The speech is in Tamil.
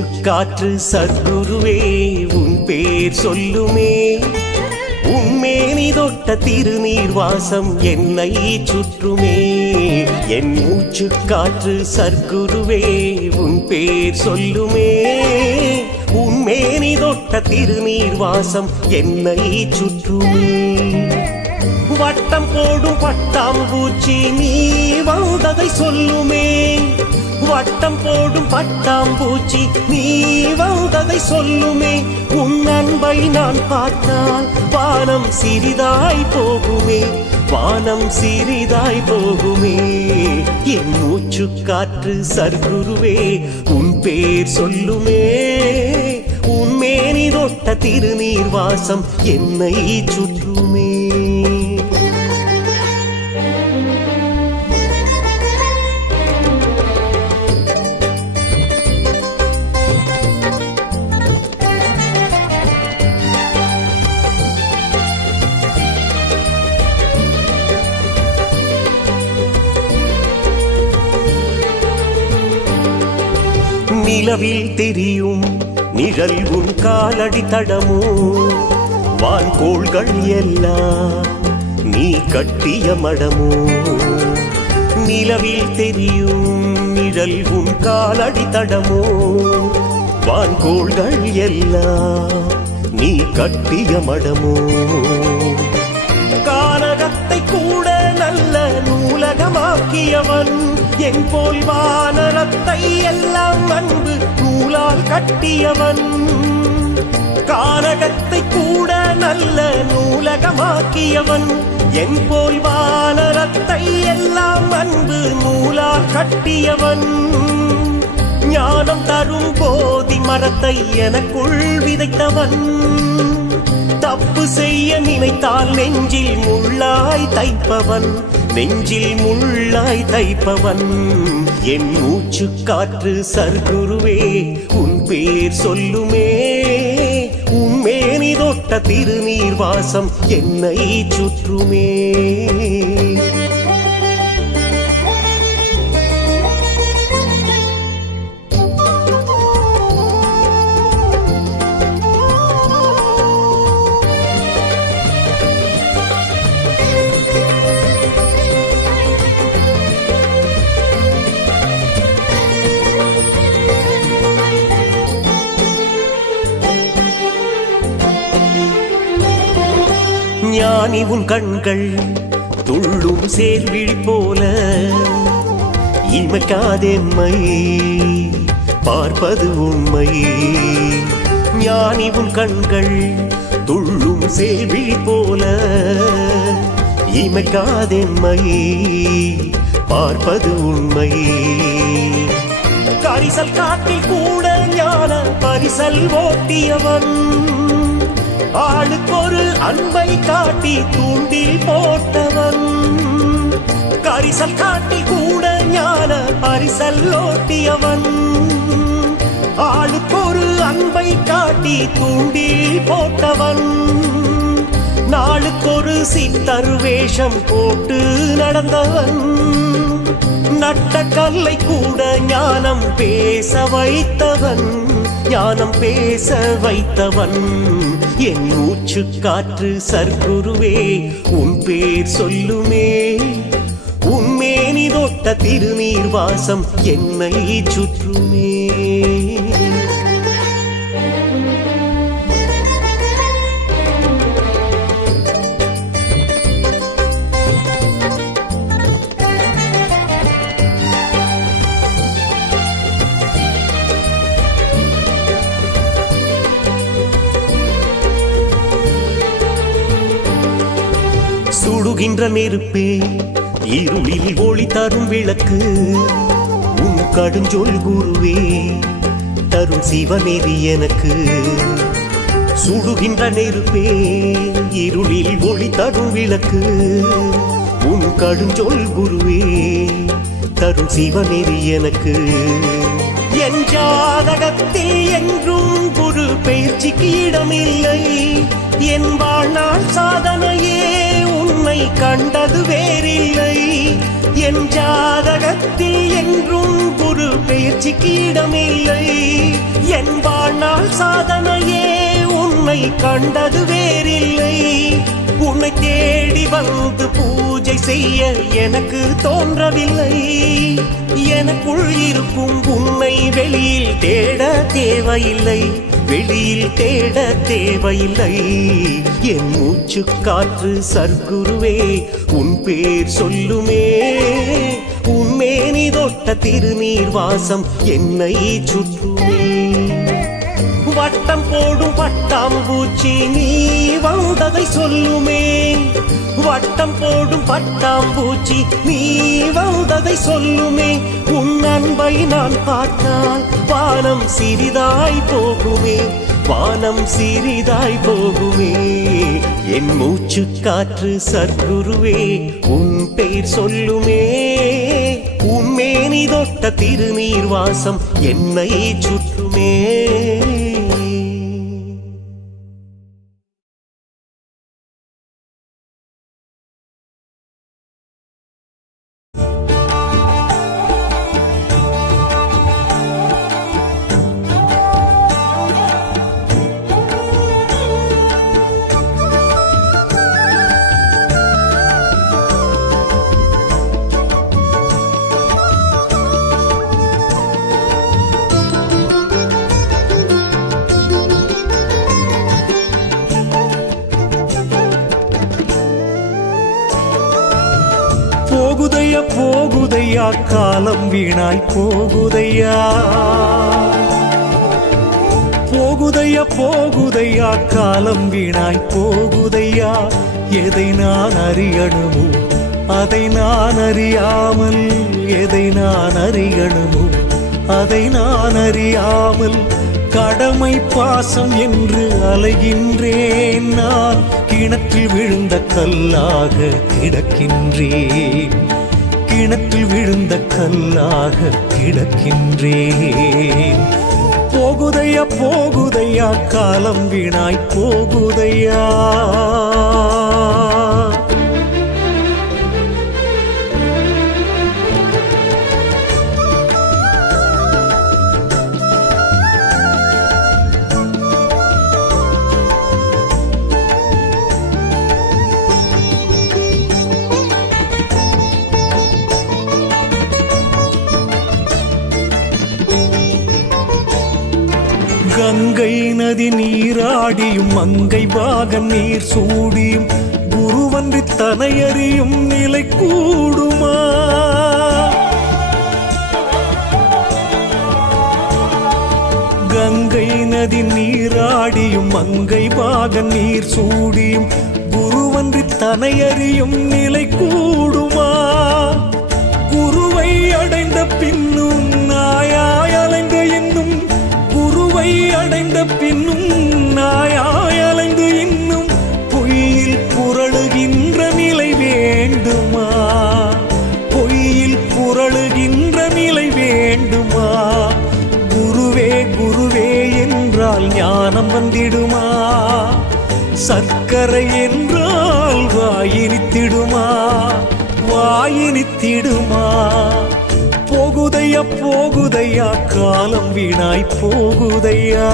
மூச்சு காற்று சத்குருவே உன் பேர் சொல்லுமே, உன்மேனி தொட்ட திருநீர் வாசம் என்னை சுற்றுமே. என் மூச்சு காற்று சத்குருவே உன் பேர் சொல்லுமே, உன்மேனி தொட்ட திருநீர் வாசம் என்னை சுற்றுமே. வட்டம் போடும் பட்டாம்பூச்சி நீ வந்ததை சொல்லுமே, வட்டம் போடும் பட்டாம்பூச்சி நீ வந்ததை சொல்லுமே. உன் அன்பை நான் பார்த்தால் வானம் சிறிதாய் போகுமே, வானம் சிறிதாய் போகுமே. என் மூச்சு காற்று சத்குருவே உன் பேர் சொல்லுமே, உன்மேனி தொட்ட திருநீர் வாசம் என்னை சுற்றுமே. நிலவில் தெரியும் நிழல் உன் காலடி தடமோ, வான்கோள்கள் எல்லாம் நீ கட்டிய மடமோ. நிலவில் தெரியும் நிழல் உன் காலடி தடமோ, வான்கோள்கள் எல்லாம் நீ கட்டிய மடமோ. கானகத்தை கூட நல்ல நூலகமாக்கியவன், என் போல் வானரத்தை எல்லாம் அன்பு நூலால் கட்டியவன். கானகத்தை கூட நல்ல நூலகமாக்கியவன், என் போல் வானரத்தை எல்லாம் அன்பு நூலால் கட்டியவன். ஞானம் தரும் போதி மரத்தை எனக்குள் விதைத்தவன், தப்பு செய்ய நினைத்தால் நெஞ்சில் முள்ளாய் தைப்பவன், நெஞ்சில் முள்ளாய் தைப்பவன். என் மூச்சு காற்று சத்குருவே உன் பேர் சொல்லுமே, உன்மேனி தொட்ட திருநீர் வாசம் என்னை சுற்றுமே. ஞானி உன் கண்கள் துள்ளும் சேர்விழி போல, இமைக்காதெம்மை பார்ப்பது உண்மை. ஞானி உன் கண்கள் துள்ளும் சேர்விழி போல, இமைக்காதெம்மை பார்ப்பது உண்மை. கரிசல் காட்டில் கூட ஞான பரிசல் ஓட்டியவன், ஆளுக்கொரு அன்பை காட்டி தூண்டில் போட்டவன். கரிசல் காட்டில் கூட ஞான பரிசல் ஓட்டியவன், ஆளுக்கொரு அன்பை காட்டி தூண்டில் போட்டவன். நாளுக்கொரு சித்தர் வேஷம் போட்டு நடந்தவன், நட்ட கல்லை கூட ஞானம் பேச வைத்தவன், ஞானம் பேச வைத்தவன். என் மூச்சு காற்று சத்குருவே உன் பேர் சொல்லுமே, உன்மேனி தொட்ட திருநீர் வாசம் என்னை சுற்றுமே. சுடுகின்ற நெருப்பே இருளில் ஒளி தரும் விளக்கு, உன் கடுஞ்சொல் குருவே தரும் சிவநெறி எனக்கு. சுடுகின்ற நெருப்பே இருளில் ஒளி தரும் விளக்கு, உன் கடுஞ்சொல் குருவே தரும் சிவநெறி எனக்கு. என் ஜாதகத்தில் என்றும் குரு பயிற்சிக்கு இடமில்லை, என் வாழ்நாள் சாதனையே உன்னை கண்டது வேறில்லை. என் ஜாதகத்தில் என்றும் குரு பெயர்ச்சிக்கு இடமில்லை. என் வாழ்நாள் சாதனையே உன்னை கண்டது வேறில்லை. உன்னை தேடி வந்து பூஜை செய்ய எனக்கு தோன்றவில்லை. எனக்குள் இருக்கும் உன்னை வெளியில் தேட தேவையில்லை, வெளியில் தேட தேவையில்லை. என் மூச்சு காற்று சர்க்குருவே உன் பேர் சொல்லுமே. உன்மேனி தொட்ட திருநீர் வாசம் என்னை சுற்றுமே. வட்டம் போடும் பட்டாம்பூச்சி நீ வந்ததை சொல்லுமே. வட்டம் போடும் பட்டாம்பூச்சி நீ வந்ததை சொல்லுமே. உன் அன்பை நான் பார்த்தால் வானம் சிறிதாய் போகுமே, வானம் சிறிதாய் போகுமே. என் மூச்சு காற்று சர்க்குருவே உன் பெயர் சொல்லுமே. உன்மேனி தொட்ட திருநீர் வாசம் என்னை சுற்றுமே. போகுதையா போகுதையா காலம் வீணாய் போகுதையா. போகுதையா போகுதையா காலம் வீணாய் போகுதையா. எதை நான் அறியணுமோ அதை நான் அறியாமல், எதை நான் அறியணுமோ அதை நான் அறியாமல் கடமை பாசம் என்று அலைகின்றேன். நான் கிணற்றில் விழுந்த கல்லாக கிடக்கின்றேன், கிணற்றில் விழுந்த கல்லாக கிடக்கின்றேன். போகுதையா போகுதையா காலம் வீணாய் போகுதையா. கங்கை நதி நீராடியும் மங்கை பாகன் நீர் சூடியும் குருவன்றி தனையறியும் நிலை கூடுமா. கங்கை நதி நீராடியும் மங்கை பாகன் நீர் சூடியும் குருவன்றி தனையறியும் நிலை கூடுமா. குருவை அடைந்த பின்னும் நாயாய் அலைந்த என்னும், குருவை அடைந்த பின்னும் நாயாய் அலைந்து இன்னும் பொய்யில் புரளுகின்ற நிலை வேண்டுமா, பொய்யில் புரளுகின்ற நிலை வேண்டுமா. குருவே குருவே என்றால் ஞானம் வந்திடுமா, சர்க்கரை என்றால் வாயினித்திடுமா, வாயினித்திடுமா. போகுதையா போகுதையா காலம் வீணாய் போகுதையா.